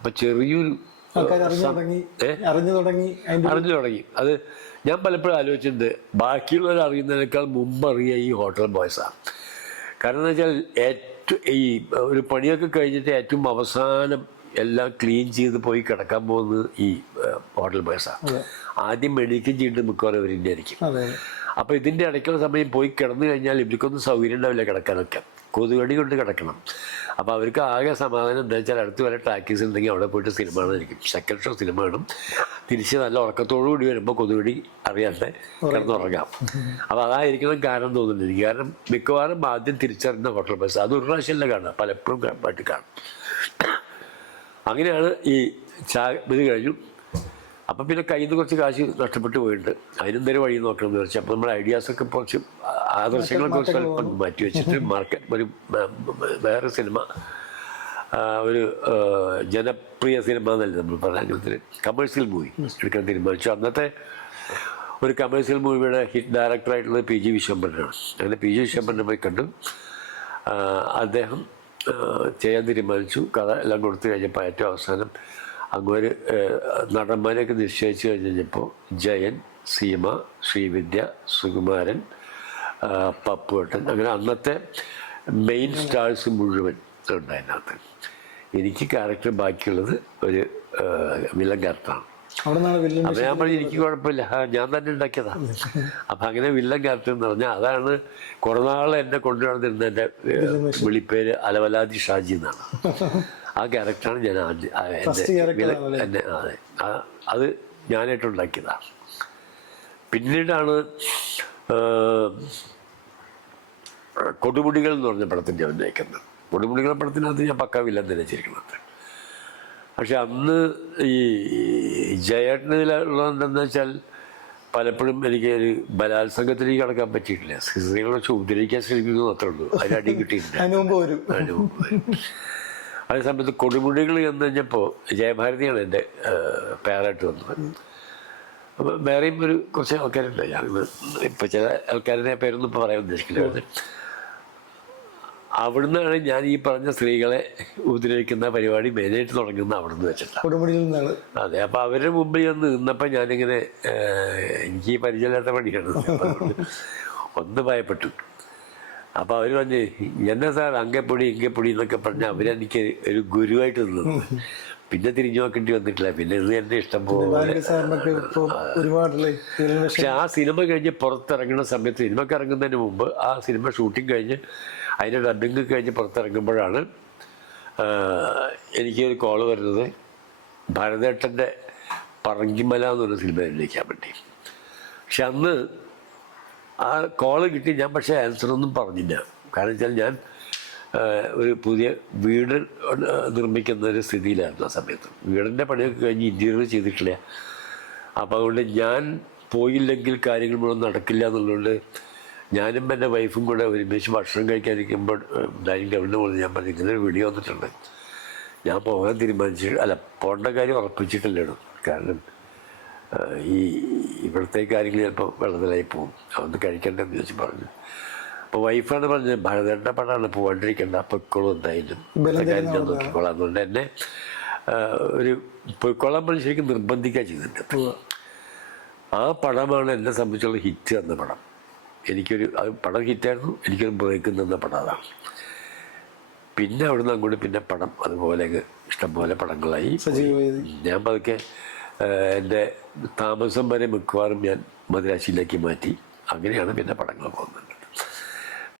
അപ്പം ചെറിയൊരു അറിഞ്ഞു തുടങ്ങി. അത് ഞാൻ പലപ്പോഴും ആലോചിച്ചിട്ടുണ്ട്, ബാക്കിയുള്ളവർ അറിയുന്നതിനേക്കാൾ മുമ്പ് അറിയുക ഈ ഹോട്ടൽ ബോയ്സാണ്. കാരണം എന്ന് വെച്ചാൽ ഈ ഒരു പണിയൊക്കെ കഴിഞ്ഞിട്ട് ഏറ്റവും അവസാനം എല്ലാം ക്ലീൻ ചെയ്ത് പോയി കിടക്കാൻ പോകുന്നത് ഈ ഹോട്ടൽ ബോയ്സാണ്. ആദ്യം മെഡിക്കും ചെയ്തിട്ട് മിക്കവാറും ഇവരിൻ്റെ ആയിരിക്കും. അപ്പോൾ ഇതിൻ്റെ ഇടയ്ക്കുള്ള സമയം പോയി കിടന്നു കഴിഞ്ഞാൽ ഇവർക്കൊന്നും സൗകര്യം ഉണ്ടാവില്ല കിടക്കാനൊക്കെ, കൊതുകടി കൊണ്ട് കിടക്കണം. അപ്പോൾ അവർക്ക് ആകെ സമാധാനം എന്താ വെച്ചാൽ അടുത്ത് വരെ ടാക്കീസ് ഉണ്ടെങ്കിൽ അവിടെ പോയിട്ട് സിനിമ കാണാനിരിക്കും. സെക്കൻഡ് ഷോ സിനിമ കാണും, തിരിച്ച് നല്ല ഉറക്കത്തോടു കൂടി വരുമ്പോൾ കൊതുകടി അറിയാതെ കിടന്നുറങ്ങാം. അപ്പോൾ അതായിരിക്കണം കാരണം തോന്നുന്നു എനിക്ക്. കാരണം മിക്കവാറും ആദ്യം തിരിച്ചറിഞ്ഞ ഹോട്ടൽ ബസ് അത് ഒരു പ്രാവശ്യമല്ല കാണുക, പലപ്പോഴും പാട്ട് കാണും. അങ്ങനെയാണ് ഈ ഇത് കഴിഞ്ഞു. അപ്പം പിന്നെ കയ്യിൽ നിന്ന് കുറച്ച് കാശ് നഷ്ടപ്പെട്ടു പോയിട്ടുണ്ട്. അതിനെന്തൊരു വഴി നോക്കണം എന്ന് വെച്ചാൽ അപ്പോൾ നമ്മുടെ ഐഡിയാസൊക്കെ കുറച്ച് ആദർശങ്ങളൊക്കെ കുറച്ച് സ്വല്പം മാറ്റി വെച്ചിട്ട് ഒരു വേറെ സിനിമ, ഒരു ജനപ്രിയ സിനിമ എന്നല്ല നമ്മൾ പറഞ്ഞ, അങ്ങനത്തെ കമേഴ്സ്യൽ മൂവി എടുക്കാൻ തീരുമാനിച്ചു. അന്നത്തെ ഒരു കമേഴ്സ്യൽ മൂവിയുടെ ഹിറ്റ് ഡയറക്ടറായിട്ടുള്ളത് പി ജി വിശ്വംഭരനാണ്. അങ്ങനെ പി ജി വിശ്വംഭരനെ പോയി കണ്ടു. അദ്ദേഹം ചെയ്യാൻ തീരുമാനിച്ചു. കഥ എല്ലാം കൊടുത്തു കഴിഞ്ഞപ്പോൾ ഏറ്റവും അവസാനം അങ്ങോട്ട് നടന്മാരെയൊക്കെ നിശ്ചയിച്ചു കഴിഞ്ഞപ്പോൾ ജയൻ, സീമ, ശ്രീവിദ്യ, സുകുമാരൻ, പപ്പുവേട്ടൻ, അങ്ങനെ അന്നത്തെ മെയിൻ സ്റ്റാർസ് മുഴുവൻ ഉണ്ടായതിനകത്ത്. എനിക്ക് ക്യാരക്ടർ ബാക്കിയുള്ളത് ഒരു വില്ലൻ ക്യാരക്ടറാണ്. അപ്പം ഞാൻ പറഞ്ഞു എനിക്ക് കുഴപ്പമില്ല, ഞാൻ തന്നെ ഉണ്ടാക്കിയതാണ്. അപ്പം അങ്ങനെ വില്ലൻ ക്യാരക്ടർ എന്ന് പറഞ്ഞാൽ അതാണ് കുറേ നാൾ എന്നെ കൊണ്ടുവന്നിരുന്ന എൻ്റെ വിളിപ്പേര് അലവലാദി ഷാജി എന്നാണ്. ആ ക്യാരക്ടറാണ് ഞാൻ എൻ്റെ അതെ അത് ഞാനായിട്ടുണ്ടാക്കിയതാണ്. പിന്നീടാണ് കൊടുമുടികൾ എന്ന് പറഞ്ഞ പടത്തിന് ഞാൻ ഉന്നയിക്കുന്നത്. കൊടുമുടികൾ പടത്തിനകത്ത് ഞാൻ പക്കാ വില്ലൻ തന്നെ ചെയ്തിരിക്കുന്നത്. പക്ഷെ അന്ന് ഈ ജയേട്ടനിലുള്ളതെന്തെന്ന് വെച്ചാൽ പലപ്പോഴും എനിക്ക് ഒരു ബലാത്സംഗത്തിലേക്ക് കടക്കാൻ പറ്റിയിട്ടില്ല. സ്ത്രീകളെ വെച്ച് ഉപദ്രവിക്കാൻ ശ്രമിക്കുന്നു അത്രേ ഉള്ളൂ, അതിനടി കിട്ടിയിട്ടില്ല. അതേ സമയത്ത് കൊടുമുടികൾ എന്ന് കഴിഞ്ഞപ്പോൾ ജയഭാരതിയാണ് എൻ്റെ പേരായിട്ട് വന്നത്. അപ്പോൾ വേറെയും ഒരു കുറച്ച് ആൾക്കാരുണ്ട്. ഞാൻ ഇപ്പോൾ ചില ആൾക്കാരുടെ പേരൊന്നും ഇപ്പോൾ പറയാൻ ഉദ്ദേശിക്കുന്നത്. അവിടുന്നാണ് ഞാൻ ഈ പറഞ്ഞ സ്ത്രീകളെ ഉപദ്രവിക്കുന്ന പരിപാടി മെയിനായിട്ട് തുടങ്ങുന്നത് അവിടുന്ന് വെച്ചിട്ടാണ്. അതെ, അപ്പോൾ അവരുടെ മുമ്പിൽ ഞാൻ നിന്നപ്പോൾ ഞാനിങ്ങനെ എനിക്ക് പരിചയമില്ലാത്ത പണിയാണ്, ഒന്ന് ഭയപ്പെട്ടു. അപ്പോൾ അവർ പറഞ്ഞ് എന്നെ സാർ അങ്ങെപ്പൊടി ഇങ്ങെപ്പൊടി എന്നൊക്കെ പറഞ്ഞ് അവരെനിക്ക് ഒരു ഗുരുവായിട്ട് നിന്നു. പിന്നെ തിരിഞ്ഞു നോക്കേണ്ടി വന്നിട്ടില്ല. പിന്നെ ഇത് എൻ്റെ ഇഷ്ടം പോലെ. പക്ഷെ ആ സിനിമ കഴിഞ്ഞ് പുറത്തിറങ്ങുന്ന സമയത്ത്, സിനിമയ്ക്ക് ഇറങ്ങുന്നതിന് മുമ്പ് ആ സിനിമ ഷൂട്ടിങ് കഴിഞ്ഞ് അതിൻ്റെ ഡബിങ് കഴിഞ്ഞ് പുറത്തിറങ്ങുമ്പോഴാണ് എനിക്കൊരു കോള് വരുന്നത് ഭരതേട്ടൻ്റെ പറങ്കിമല എന്നൊരു സിനിമ അഭിനയിക്കാൻ വേണ്ടി. പക്ഷെ അന്ന് ആ കോള് കിട്ടി. ഞാൻ പക്ഷേ ആൻസറൊന്നും പറഞ്ഞില്ല. കാരണം വെച്ചാൽ ഞാൻ ഒരു പുതിയ വീട് നിർമ്മിക്കുന്ന ഒരു സ്ഥിതിയിലായിരുന്നു ആ സമയത്ത്. വീടിൻ്റെ പണിയൊക്കെ കഴിഞ്ഞ് ഇൻറ്റീരിയർ ചെയ്തിട്ടില്ല. അപ്പോൾ അതുകൊണ്ട് ഞാൻ പോയില്ലെങ്കിൽ കാര്യങ്ങൾ മുഴുവൻ നടക്കില്ല എന്നുള്ളതുകൊണ്ട് ഞാനും എൻ്റെ വൈഫും കൂടെ ഒരുമിച്ച് ഭക്ഷണം കഴിക്കാതിരിക്കുമ്പോൾ ഡൈനിങ് ടേബിളിൻ്റെ മുകളിൽ ഞാൻ പറഞ്ഞു ഇങ്ങനെ ഒരു വീഡിയോ വന്നിട്ടുണ്ട്, ഞാൻ പോകാൻ തീരുമാനിച്ചിട്ട് അല്ല പോകേണ്ട കാര്യം ഉറപ്പിച്ചിട്ടില്ലാണ്. കാരണം ഈ ഇവിടുത്തെ കാര്യങ്ങൾ ചിലപ്പോൾ വെള്ളത്തിലായി പോകും, അതൊന്ന് കഴിക്കേണ്ടതെന്ന് ചോദിച്ച് പറഞ്ഞു. അപ്പോൾ വൈഫാണ് പറഞ്ഞത് ഭരതേട്ടൻ്റെ പടമാണ്, പോകാണ്ടിരിക്കേണ്ട, പൊയ്ക്കോളും എന്തായാലും കാര്യം ഞാൻ നോക്കിക്കോളാം. അതുകൊണ്ട് എന്നെ ഒരു പൊയ്ക്കോളാൻ പറഞ്ഞ് ശരിക്കും നിർബന്ധിക്കുക ചെയ്തിട്ടുണ്ട്. ആ പടമാണ് എന്നെ സംബന്ധിച്ചുള്ള ഹിറ്റ് എന്ന പടം. എനിക്കൊരു അത് പടം ഹിറ്റായിരുന്നു, എനിക്കൊരു ബ്രേക്ക് നിന്ന പടം അതാണ്. പിന്നെ അവിടുന്ന് അങ്ങോട്ട് പിന്നെ പടം അതുപോലെ ഇഷ്ടംപോലെ പടങ്ങളായി. ഞാൻ പതുക്കെ എൻ്റെ താമസം വരെ മിക്കവാറും ഞാൻ മദ്രാശിയിലേക്ക് മാറ്റി. അങ്ങനെയാണ് പിന്നെ പടങ്ങൾ പോകുന്നത്.